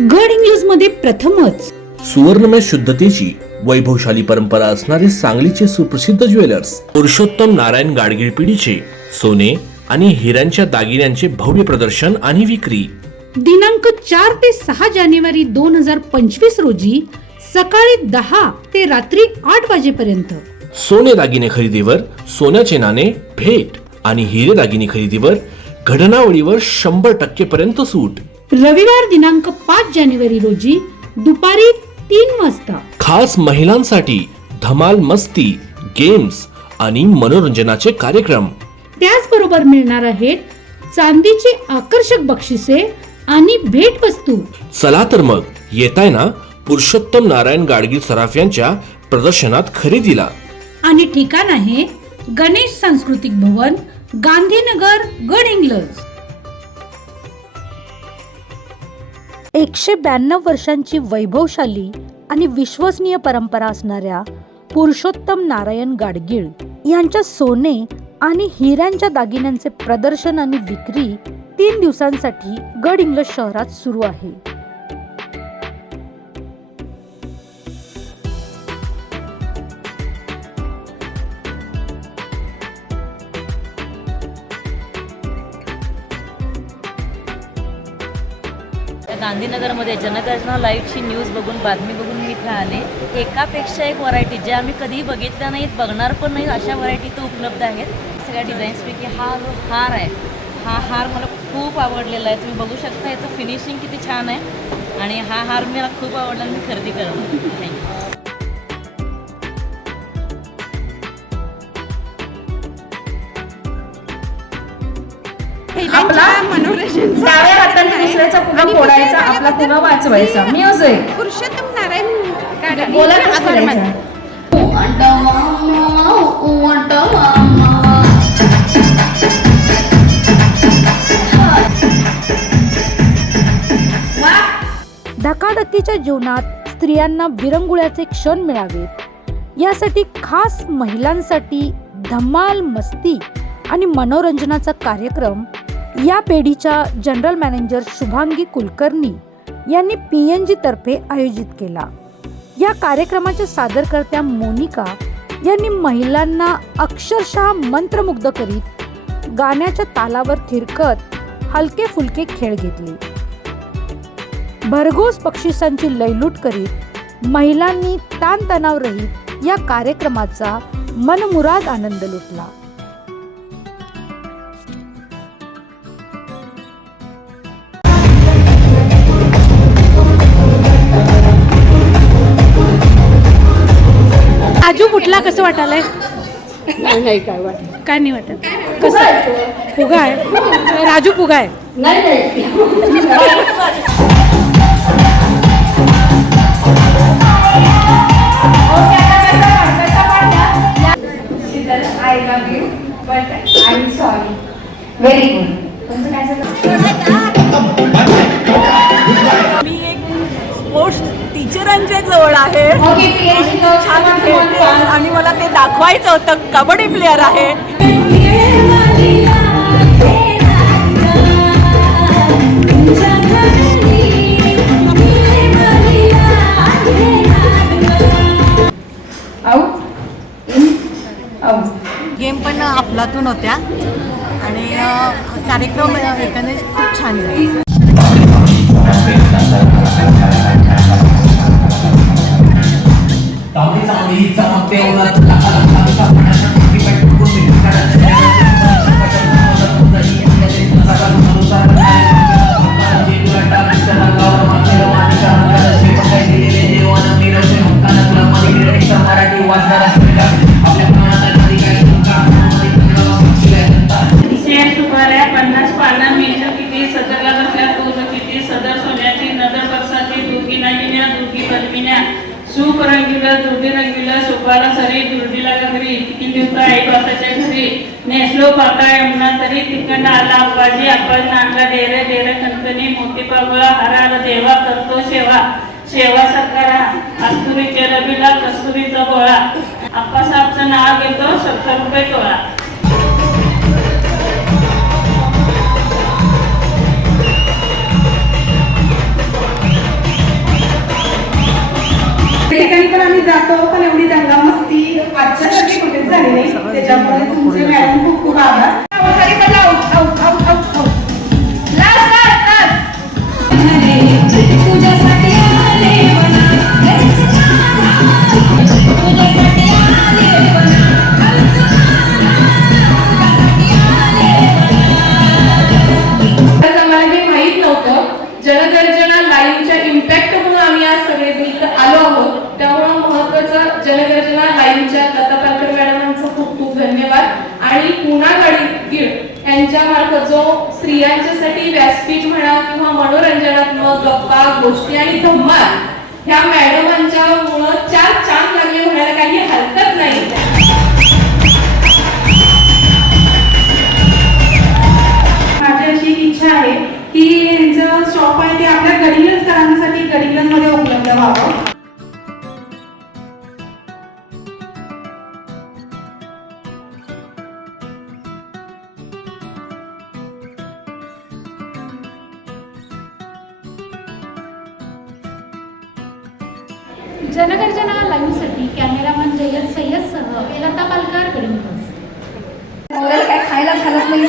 गड इंग्लजमध्ये प्रथमच. सुवर्णमय शुद्धतेची वैभवशाली परंपरा असणारे सांगलीचे सुप्रसिद्ध ज्वेलर्स पुरुषोत्तम नारायण गाडगीळ पिढीचे सोने आणि हिऱ्यांच्या दागिन्यांचे भव्य प्रदर्शन आणि विक्री. दिनांक चार ते सहा जानेवारी दोन हजार पंचवीस रोजी सकाळी दहा ते रात्री आठ वाजेपर्यंत. सोने दागिने खरेदीवर सोन्याचे नाणे भेट आणि हिरे दागिने खरेदीवर घडणावळीवर शंभर टक्के पर्यंत सूट. रविवार दिनांक पाच जानेवारी रोजी दुपारी तीन वाजता. खास महिलांसाठी धमाल मस्ती गेम्स आणि मनोरंजनाचे कार्यक्रम. त्याचबरोबर मिळणार आहेत चांदीची आकर्षक बक्षिसे आणि भेटवस्तू. चला तर मग येताय ना? पुरुषोत्तम नारायण गाडगीळ सराफ यांच्या प्रदर्शनात खरेदीला. आणि ठिकाण आहे गणेश सांस्कृतिक भवन गांधीनगर गड इंग्लज. एकशे ब्याण्णव वर्षांची वैभवशाली आणि विश्वसनीय परंपरा असणाऱ्या पुरुषोत्तम नारायण गाडगीळ यांच्या सोने आणि हिऱ्यांच्या दागिन्यांचे प्रदर्शन आणि विक्री तीन दिवसांसाठी गड इंग्लज शहरात सुरू आहे. गांधीनगरमध्ये जनगर्जना लाईव्हची न्यूज बघून बातमी बघून मी इथे आले. एकापेक्षा एक व्हरायटी ज्या आम्ही कधीही बघितल्या नाहीत बघणार पण नाही अशा व्हरायटी तर उपलब्ध आहेत. सगळ्या डिझाईन्सपैकी हा जो हार आहे. हा हार मला खूप आवडलेला आहे. तुम्ही बघू शकता याचं फिनिशिंग किती छान आहे. आणि हा हार मला खूप आवडला आणि मी खरेदी करणार थँक्यू आपला मनोरंजन डाव्या हाताने दुसऱ्याचा फुगा फोडायचा आपला फुगा वाचवायचा. म्युझिक. पुरुषोत्तम नारायण बोलतच करायचं धकाधकीच्या जीवनात स्त्रियांना विरंगुळ्याचे क्षण मिळावेत. यासाठी खास महिलांसाठी धमाल मस्ती आणि मनोरंजनाचा कार्यक्रम या पेढीच्या जनरल मॅनेजर शुभांगी कुलकर्णी यांनी पी एन जी तर्फे आयोजित केला. या कार्यक्रमाच्या सादरकर्त्या मोनिका यांनी महिलांना अक्षरशः मंत्रमुग्ध करीत गाण्याच्या तालावर थिरकत हलके फुलके खेळ घेतले. भरघोस बक्षिसांची लयलूट करीत महिलांनी ताणतणाव रहित या कार्यक्रमाचा मनमुराद आनंद लुटला. आजू कुठला कसं वाटायलंय नाही काय वाटत काय नाही वाटत. कसं? फुगा आहे. राजू फुगा आहे. I love you but I am sorry very good तुमचं काय झालं? टीचरांच्या जवळ आहे. छान खेळते आणि मला ते दाखवायचं होतं. कबड्डी प्लेअर आहे. गेम पण आपलातून होत्या. आणि कार्यक्रम एकाने खूप छान आहे दुर्गी बलमिन्या सुख रंगीला दुर्गी रंगीला सुपाला सरी दुर्गीला घरी तीन दिवसा आई बापाच्या घरी. नेसलो पाका यमुना तरी तिकडं आला आबाजी आबाज नांगला डेरे डेरे कंकणी मोती पागोळा हराला देवा करतो सेवा सेवा सरकारा कस्तुरीच्या रबीला कस्तुरीचा गोळा आप्पासाहेबचं नाव घेतो सत्तर रुपये तोळा. जनगर्जना लाईव्हच्या लता पालकर मॅडमांचं खूप खूप धन्यवाद. आणि पुणा गडीगीड यांच्या मार्फत जो स्त्रियांच्यासाठी व्यासपीठ म्हणा किंवा मनोरंजनात्मक गप्पा गोष्टी आणि धम्मा ह्या मॅडमांच्या मुळे जनगर्जना लाईव्हसाठी कॅमेरामन जयद सय्यदसह लता पालकर गडिंग्लज काय खायला घालत नाही?